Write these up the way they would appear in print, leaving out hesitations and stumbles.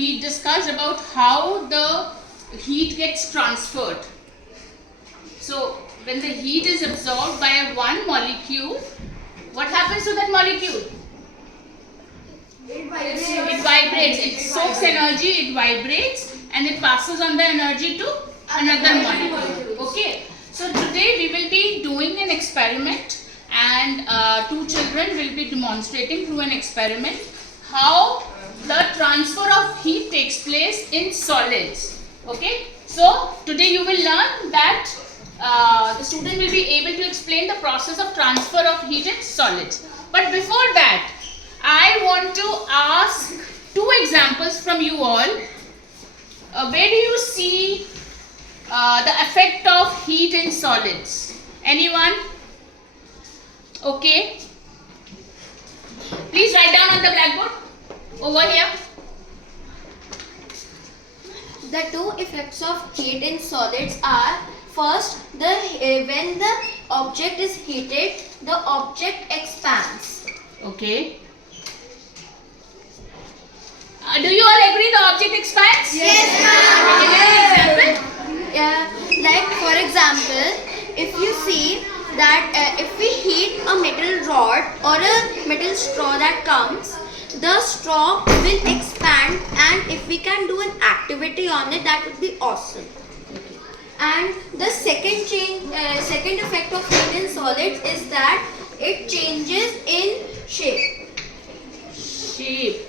we discussed about how the heat gets transferred. So when the heat is absorbed by one molecule, what happens to that molecule? It vibrates. It soaks energy, it vibrates, and it passes on the energy to another molecule. Okay. So today we will be doing an experiment, and two children will be demonstrating through an experiment how the transfer of heat takes place in solids. Okay. So today you will learn that the student will be able to explain the process of transfer of heat in solids. But before that, I want to ask two examples from you all. Where do you see the effect of heat in solids? Anyone? Okay. Please write down on the blackboard. Over here. The two effects of heat in solids are: first, when the object is heated, the object expands. Okay. Do you all agree the object expands? Yes, Can you give an example? Like for example, if you see that if we heat a metal rod or a metal straw that comes, the straw will expand, and if we can do an activity on it, that would be awesome. And the second effect of heat in solids is that it changes in shape. Shape.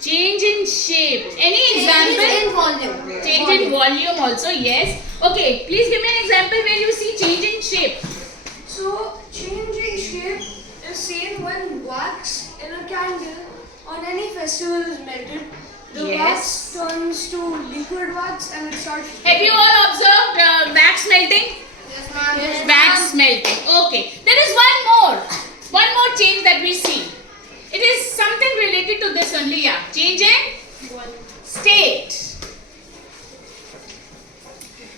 Change in shape. Any Changes example? in volume. Change in volume also, yes. Okay, please give me an example where you see change in shape. So, changing shape is seen when wax in a candle on any festival is melted. The Yes. wax turns to liquid wax and it starts. Have you all observed wax melting? Yes, ma'am. Wax melting. Okay. There is one more change that we see. It is something related to this only, yeah. Change in state.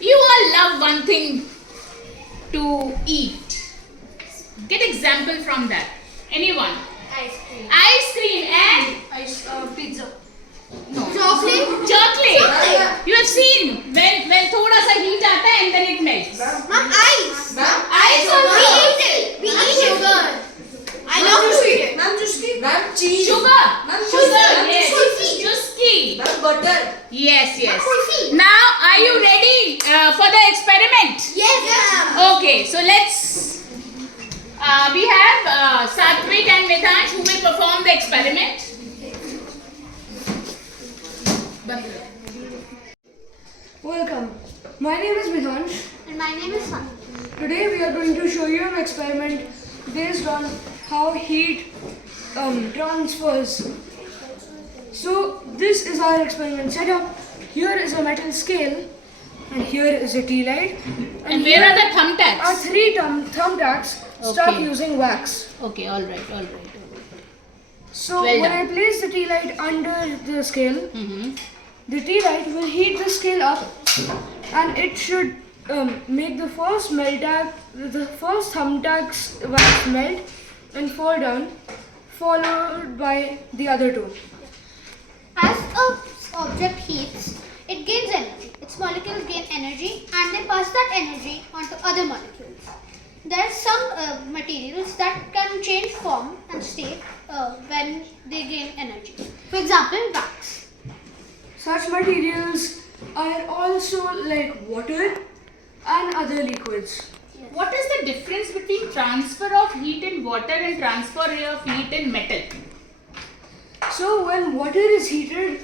You all love one thing to eat. Get example from that. Anyone? Ice cream. Ice cream and Pizza. no. Chocolate. Chocolate. You have seen when thoda sa heat aata hai and then it melts. Ma'am, ice. Ice We also. eat it. We eat sugar. I love to eat it. Ma'am, juice. Ma'am, cheese. Sugar. Ma'am, Sugar. ma'am, Yes. Chuski. Chuski. Ma'am, butter. Yes. Yes. Kulfi. Now, are you ready for the experiment? Yes, ma'am. Okay. So let's. We have Satvik and Mitansh who will perform the experiment. Welcome. My name is Midhansh. And my name is Sun. Today we are going to show you an experiment based on how heat transfers. So this is our experiment setup. Here is a metal scale and here is a tea light. And where are the Our thumbtacks? three thumbtacks stuck Okay. using wax. Okay. All right. So Well when done. I place the tea light under the scale, Mm-hmm. the tea light will heat the scale up, and it should make the first thumbtack's wax melt and fall down, followed by the other two. As an object heats, it gains energy. Its molecules gain energy and they pass that energy onto other molecules. There are some materials that can change form and state when they gain energy. For example, wax. Such materials are also like water and other liquids. What is the difference between transfer of heat in water and transfer of heat in metal? So when water is heated,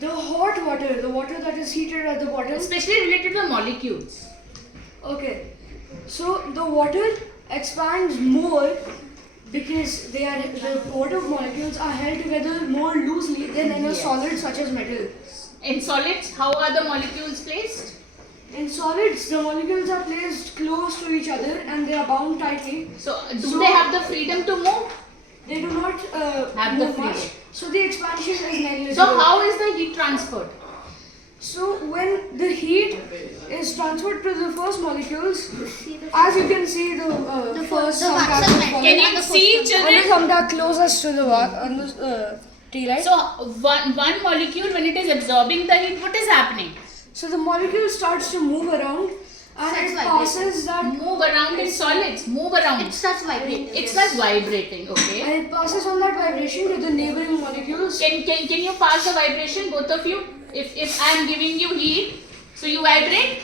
the hot water, the water that is heated at the bottom, Especially related to the molecules. okay, so the water expands more because the water molecules are held together more loosely than in a Yes. solid such as metal. In solids, how are the molecules placed? In solids, the molecules are placed close to each other and they are bound tightly. So, do So- they have the freedom to move? They do not Have the move much, freedom. so the expansion is negligible. So, how is the heat transferred? So when the heat is transferred to the first molecules, as you can see, the first the thumbtack wax is is falling. Can on you the see, first On the children? thumbtack closest to the wax, tea light. So one molecule, when it is absorbing the heat, what is happening? So the molecule starts to move around and Starts it vibrating. passes that Move around in solids. Move around. It starts vibrating. It starts vibrating. Okay. and it passes on that vibration to the neighboring molecules. Can you pass the vibration, both of you? If I am giving you heat, so you vibrate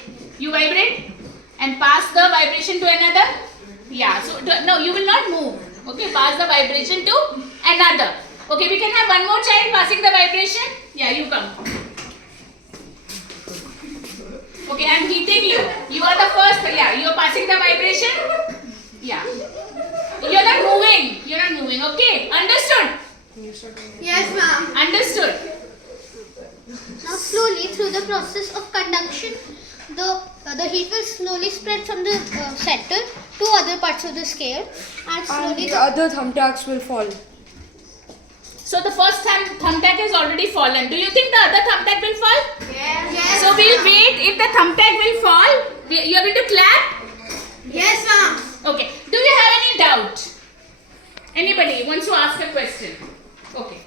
and pass the vibration to another. Yeah. So no, you will not move. Okay. Pass the vibration to another. Okay. We can have one more child passing the vibration. Yeah, you come. Okay, I am heating you. You are the first. Yeah, you are passing the vibration. Yeah. You are not moving. You are not moving. Okay. Understood? Yes, ma'am. Understood. Now slowly through the process of conduction, the heat will slowly spread from the center to other parts of the scale, and And slowly the other thumbtacks will fall. So the first thumbtack has already fallen. Do you think the other thumbtack will fall? yes, So we'll wait. If the thumbtack will fall, you are going to clap? yes, ma'am. Okay. Do you have any doubt? Anybody wants to ask a question? Okay.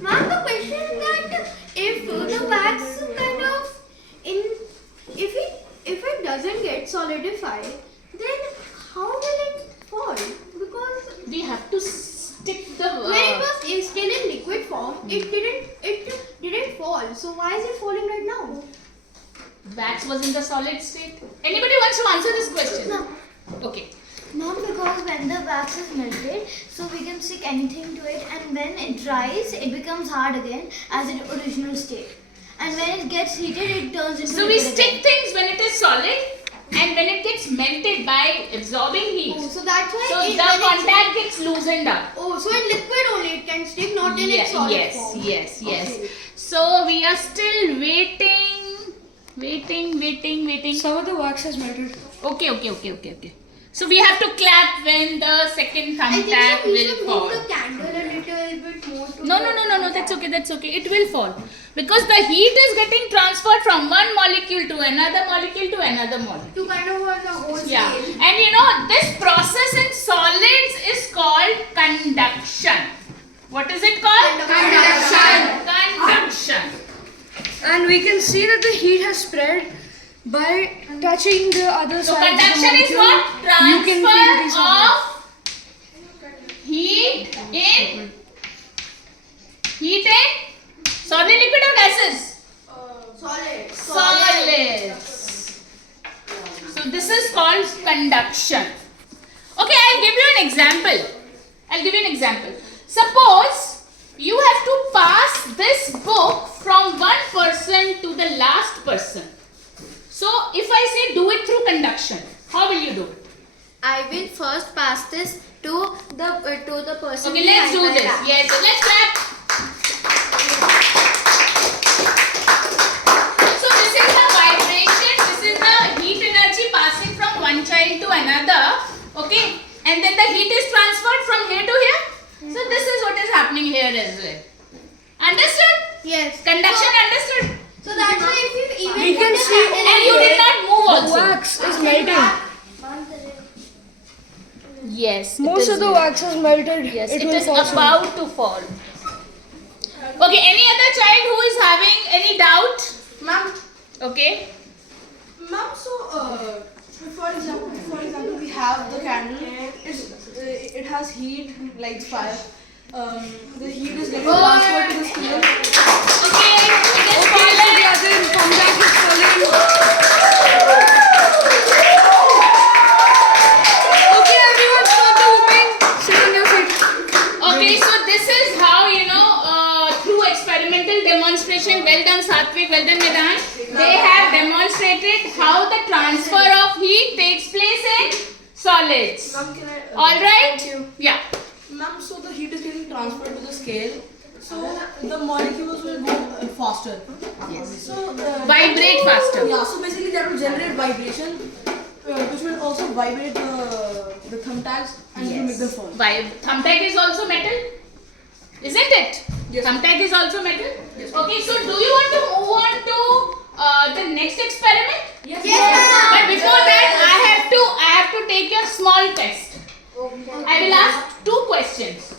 Ma'am, the question is that if the wax kind of if it doesn't get solidified, then how will it fall? Because We have to stick the... when it was still in liquid form, it didn't fall. So why is it falling right now? wax was in the solid state. Anybody wants to answer this question? No. Okay. Mom, because when the wax is melted, so we can stick anything to it, and when it dries, it becomes hard again as its original state. And when it gets heated, it turns into So we liquid stick again. things when it is solid, and when it gets melted by absorbing heat. Oh, so that's why So it, the when it's- contact gets loosened up. Oh, so in liquid only it can stick, not in its solid yes, form. yes, yes. Okay. So we are still waiting. Some of the wax has melted. Okay. So we have to clap when the second I think thumbtack so we will should fall. move the candle a little bit more to No, that's okay. It will fall. Because the heat is getting transferred from one molecule to another molecule to another molecule. to kind of the whole Yeah. scale. And you know, this process in solids is called conduction. What is it called? Conduction. And we can see that the heat has spread by touching the other So side of the conduction is molecule. what? You can feel these Transfer of heat in solid, liquid or gases? Solid. Solids. So this is called conduction. Okay, I'll give you an example. Suppose you have to pass this book from one person to the last person. So if I say do it through conduction, how will you do it? I will first pass this to the person. Okay, let's do behind my this. back. Yes, so let's clap. So this is the vibration, this is the heat energy passing from one child to another. Okay, and then the heat is transferred from here to here. So this is what is happening here as well. Understood? Yes. Conduction understood? So that's why if you even We put can the see candle And you did not move The also. wax is melting. Yes. Most of the wax is melted. Yes, it it will is fall soon. about to fall. Okay, any other child who is having any doubt? Ma'am, Okay. so for example, we have the candle. It has heat, lights fire. The heat is getting transferred to the scale. Okay, it is Okay, so fallen. the other thumbtack is falling. Okay, everyone, stop the whooping. Sit on your feet. Okay, so this is how, through experimental demonstration, well done Satvik, well done Medan, they have demonstrated how the transfer of heat takes place in solids. Ma'am, can I? Alright? Yeah. Ma'am, so the heat is getting transferred to the scale. So the molecules will go faster. Yes. So Vibrate faster. Yeah. So basically, that will generate vibration, which will also vibrate the thumbtacks and it will make them fall. Thumbtack is also metal? Isn't it? Yes. Thumbtack is also metal? Okay, so do you want to move on to the next experiment? Yes. But before that, I have to take your small test. I will ask 2 questions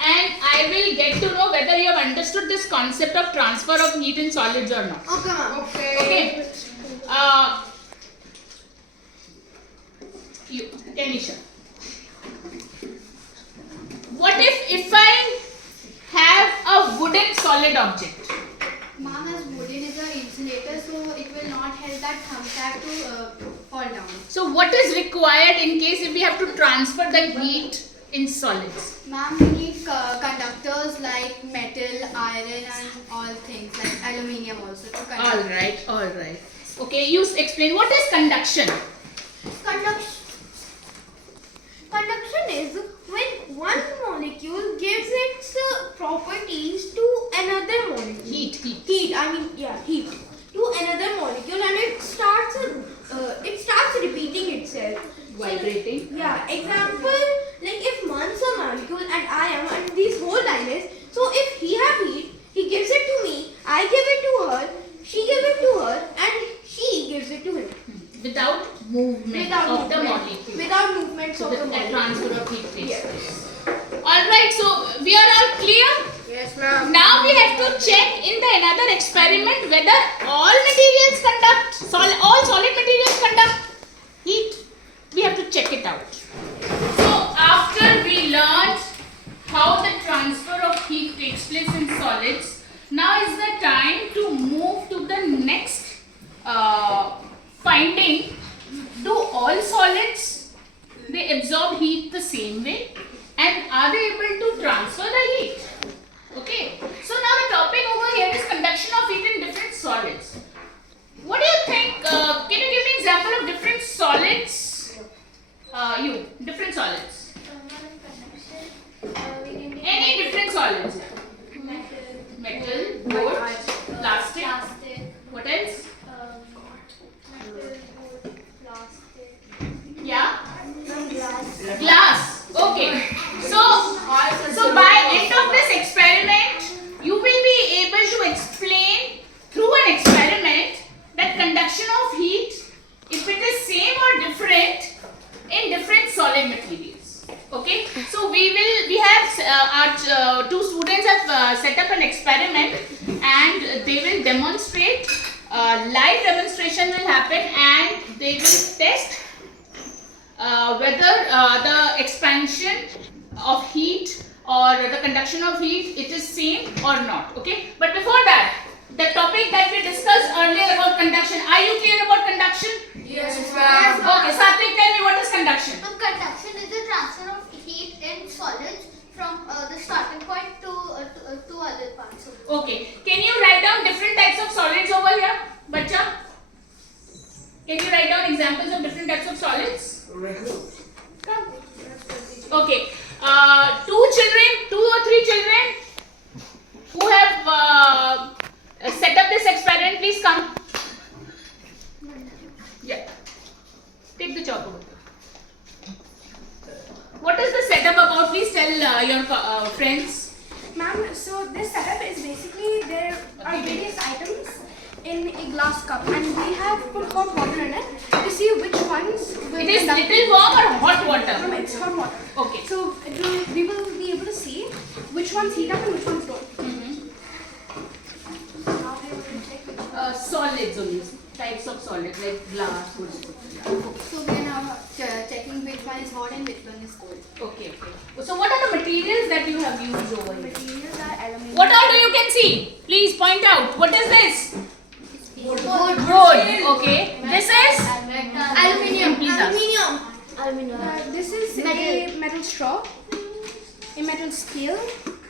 and I will get to know whether you have understood this concept of transfer of heat in solids or not. Okay, ma'am. Okay. Tanisha. What if I have a wooden solid object? Ma'am, as wooden is an insulator, so it will not help that thumbtack to fall down. So what is required in case if we have to transfer the heat in solids? Ma'am, we need conductors like metal, iron, and all things like aluminium also to conduct. All right. Okay, you explain what is conduction. Conduction is when one molecule gives its properties to another molecule. Heat. Heat to another molecule, and it starts repeating itself. Vibrating. Yeah, example, like if one's a molecule and I am, and this whole line is, so if he have heat, he gives it to me, I give it to her, she gives it to her, and she gives it to him. Without movement of the molecule. Without movements So of the the molecule. transfer of heat takes Yes. place. Alright, so we are all clear? Yes, ma'am. Now we have to check in the another experiment whether all materials conduct, all solid materials conduct heat. We have to check it out. So after we learned how the transfer of heat takes place in solids, now is the time to move to the next finding. Do all solids, they absorb heat the same way, and are they able to transfer the heat? Okay, so now the topic over here is conduction of heat in different solids. What do you think? Can you give me example of different solids? Different solids. Any different solids? Metal, wood, plastic. What else? Yeah. Glass. Okay. So by end of this experiment, you will be able to explain through an experiment that conduction of heat, if it is same or different in different solid materials. Okay. So we have our two students have set up an experiment, and they will demonstrate. Live demonstration will happen, and they will test whether the expansion of heat or the conduction of heat, it is same or not. Okay, but before that, the topic that we discussed earlier about conduction, are you clear about conduction? Yes, ma'am. Okay, Satvik, tell me what is conduction? Conduction is the transfer of heat in solids from the starting point to other parts of it. Okay, can you write down different types of solids over here, Bacha? Can you write down examples of different types of solids? Come. Okay, two or three children who have set up this experiment, please come. Yeah. Take the chalk over there. What is the setup about? Please tell your friends. Ma'am, so this setup is basically there are various items in a glass cup, and we have put hot water in it to see which ones will It is conduct- little warm or hot water? No, it's hot water. Okay. So we will be able to see which ones heat up and which ones don't. Solids only. Types of solids like glass, wood. So we are now checking which one is hot and which one is cold. Okay. So what are the materials that you have used over here? Materials are aluminium. What all do you can see? Please point out. What is this? Wood. Wood. Okay. This is Aluminium. Please ask. Aluminium. This is a metal straw, a metal scale,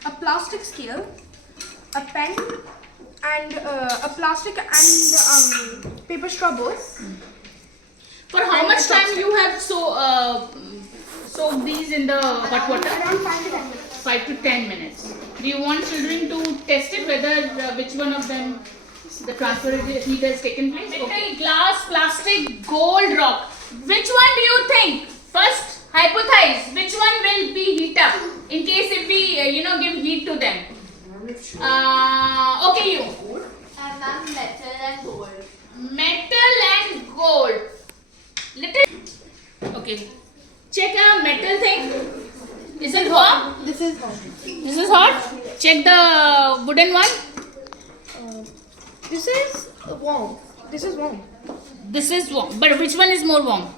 a plastic scale, a pen, and a plastic and paper straw both. For how much time you have soaked these in the hot water? Around 5 to 10 minutes. 5 to 10 minutes. Do you want children to test it whether which one of them the transfer of heat has taken place? Metal, glass, plastic, gold, rock. Which one do you think? First, hypothesize which one will be heat up in case if we give heat to them. Okay, you. Ma'am, metal and gold. Metal and gold. Okay. Check a metal thing. Is it warm? This is hot. This is hot. Check the wooden one. This is warm. This is warm. This is warm. But which one is more warm?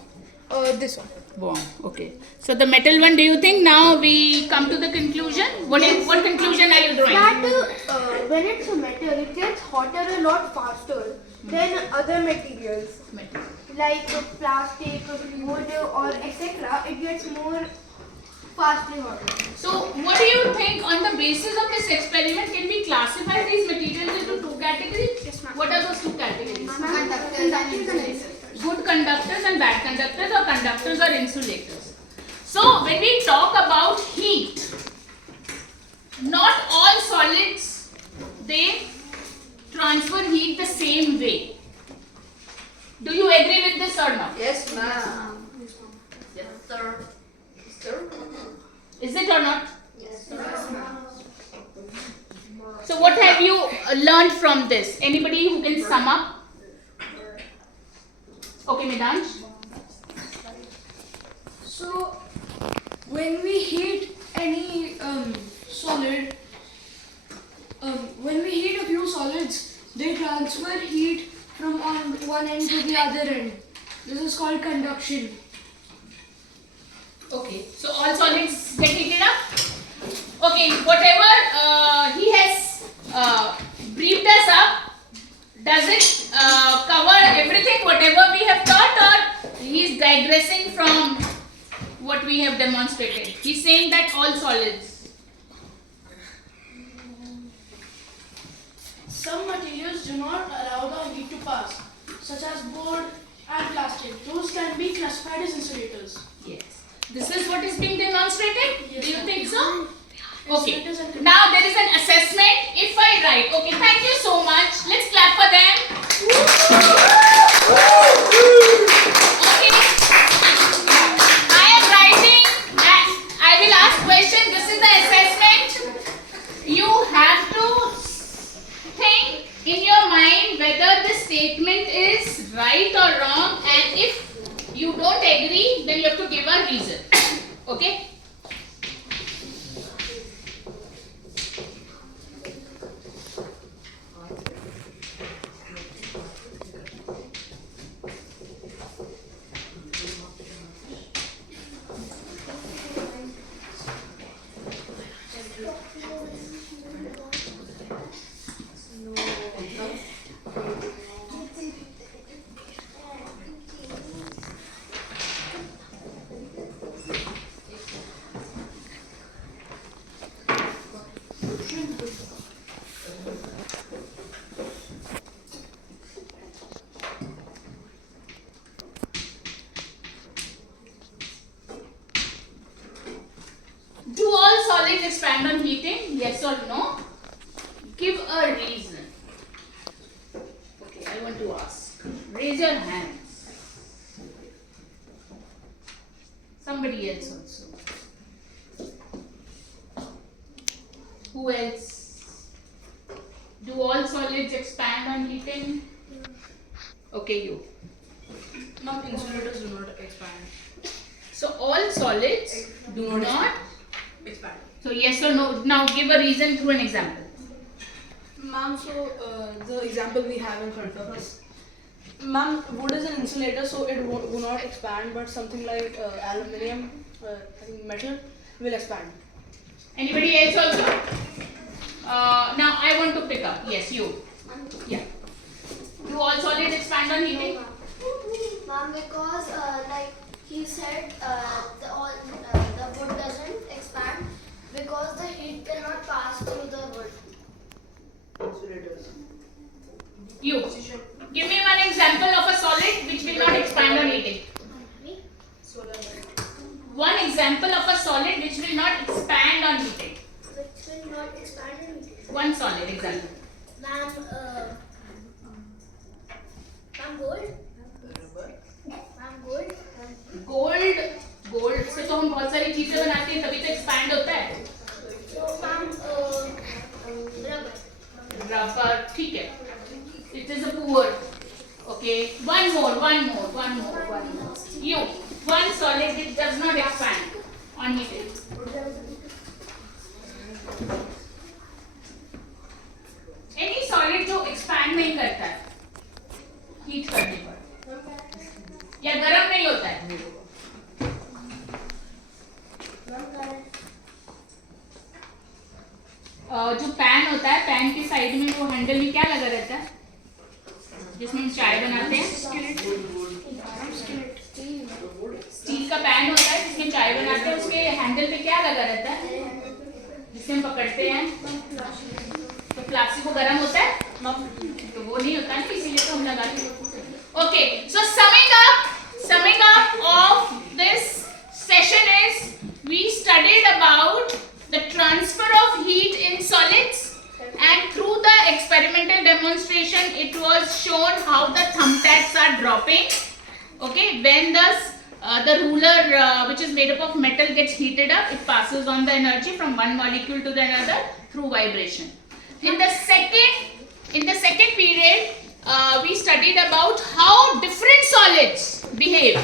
This one. Warm. Okay. So the metal one. Do you think now we come to the conclusion? What conclusion are you drawing? That when it's a metal, it gets hotter a lot faster than other materials. Metal. Like plastic, wood, or etc. It gets more fastly hotter. So what do you think on the basis of this experiment? Can we classify these materials into two categories? Yes, ma'am. What are those two categories? Conductors and insulators. Good conductors and bad conductors, or conductors or insulators. So when we talk about heat, not all solids, they transfer heat the same way. Do you agree with this or not? Yes, ma'am. Is it or not? So what have you learned from this? Anybody who can sum up? Okay, Midansh. So, when we heat any solid, when we heat a few solids, they transfer heat from one end to the other end. This is called conduction. Okay, so all solids get heated up? Okay, whatever he has briefed us up, does it cover everything, whatever we have taught, or he is digressing from what we have demonstrated? He's saying that all solids. Some materials do not allow the heat to pass, such as board and plastic. Those can be classified as insulators. Yes. This is what is being demonstrated? Yes, Do you ma'am. think so? Okay. Insulators and Now there is an assessment. If I write, okay, thank you so much. Let's clap for them. Okay. I am writing and I will ask question. This is the assessment. You have to think in your mind whether the statement is right or wrong, and if you don't agree, then you have to give a reason. Okay? Do all solids expand on heating? Yes or no? Give a reason. Okay, I want to ask. Raise your hands. Somebody else also. Who else? Do all solids expand on heating? Okay, you. No, insulators do not expand. So all solids do not. Expand. So yes or no? Now give a reason through an example. Ma'am, so the example we have in front of us. Ma'am, wood is an insulator, so it will not expand, but something like aluminium, I think metal, will expand. Anybody else also? Now I want to pick up. Yes, you. Yeah. Do all solids expand on heating? Ma'am, because like he said, the wood doesn't expand because the heat cannot pass through the wood. You. Give me one example of a solid which will not expand on heating. One example of a solid which will not expand on heating. Which will not expand in heat. One solid example. Ma'am, gold. Ma'am, gold. Gold से तो हम बहुत सारी चीजें बनाते हैं तभी तो एक्सपैंड होता है. So, ma'am, rubber. Rubber, ठीक है. It is a poor. Okay. One more. You. One solid which does not expand on heating. जो पैन होता है, पैन के साइड में वो हैंडल में क्या लगा रहता है जिसमें हम चाय बनाते हैं? स्टील का पैन होता है जिसमें चाय बनाते हैं, उसके हैंडल पे क्या लगा रहता है जिससे हम पकड़ते हैं? तो प्लास्टिक को गर्म होता है तो वो नहीं होता है, इसीलिए तो हम लगाते हैं. Okay, so summing up of this session is we studied about the transfer of heat in solids, and through the experimental demonstration it was shown how the thumbtacks are dropping. Okay, when the ruler which is made up of metal gets heated up, it passes on the energy from one molecule to the another through vibration. In the second period we studied about how different solids behave.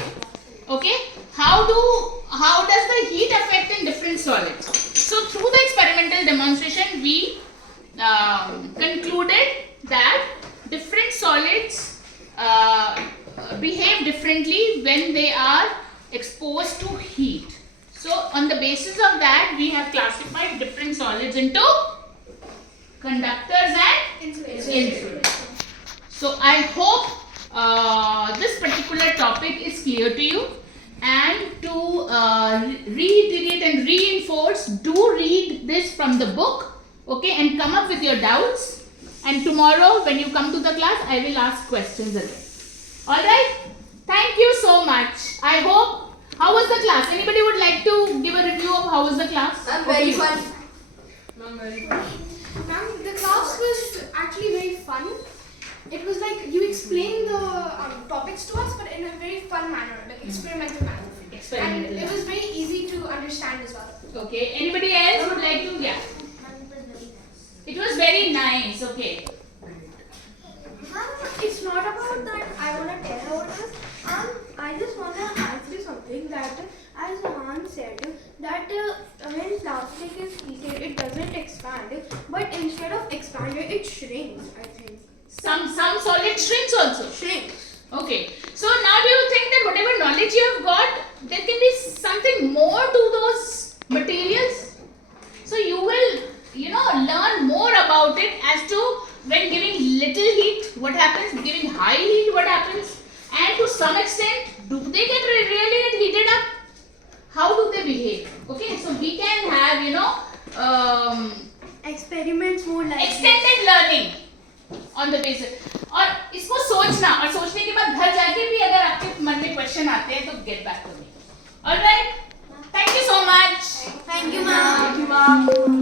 Okay, how does the heat affect in different solids? So through the experimental demonstration we concluded that different solids behave differently when they are exposed to heat. So on the basis of that we have classified different solids into conductors and insulators. So I hope this particular topic is clear to you, and to reiterate and reinforce, do read this from the book, okay, and come up with your doubts, and tomorrow when you come to the class I will ask questions again. Alright, thank you so much. I hope, how was the class? Anybody would like to give a review of how was the class? Very fun. Ma'am, the class was actually very fun. It was like you explained the topics to us, but in a very fun manner, like experimental manner. Experimental And it was very easy to understand as well. Okay, anybody else would like to? Yeah. It was very nice, okay. It's not about that I want to tell about this. I just want to ask you something that, as Rohan said, that when plastic is heated, it doesn't expand, but instead of expanding, it shrinks, I think. Some solid shrinks also. Shrinks. Okay. So now do you think that whatever knowledge you have got, there can be something more to those materials? So you will, learn more about it as to when giving little heat, what happens, giving high heat, what happens, and to some extent, do they really get heated up? How do they behave? Okay, so we can have, Experiments more like extended learning on the basis. और इसको सोचना, और सोचने के बाद घर जाके भी अगर आपके मन में क्वेश्चन आते हैं तो get back to me. Alright? Thank you so much. Thank you, ma'am. Thank you, ma'am.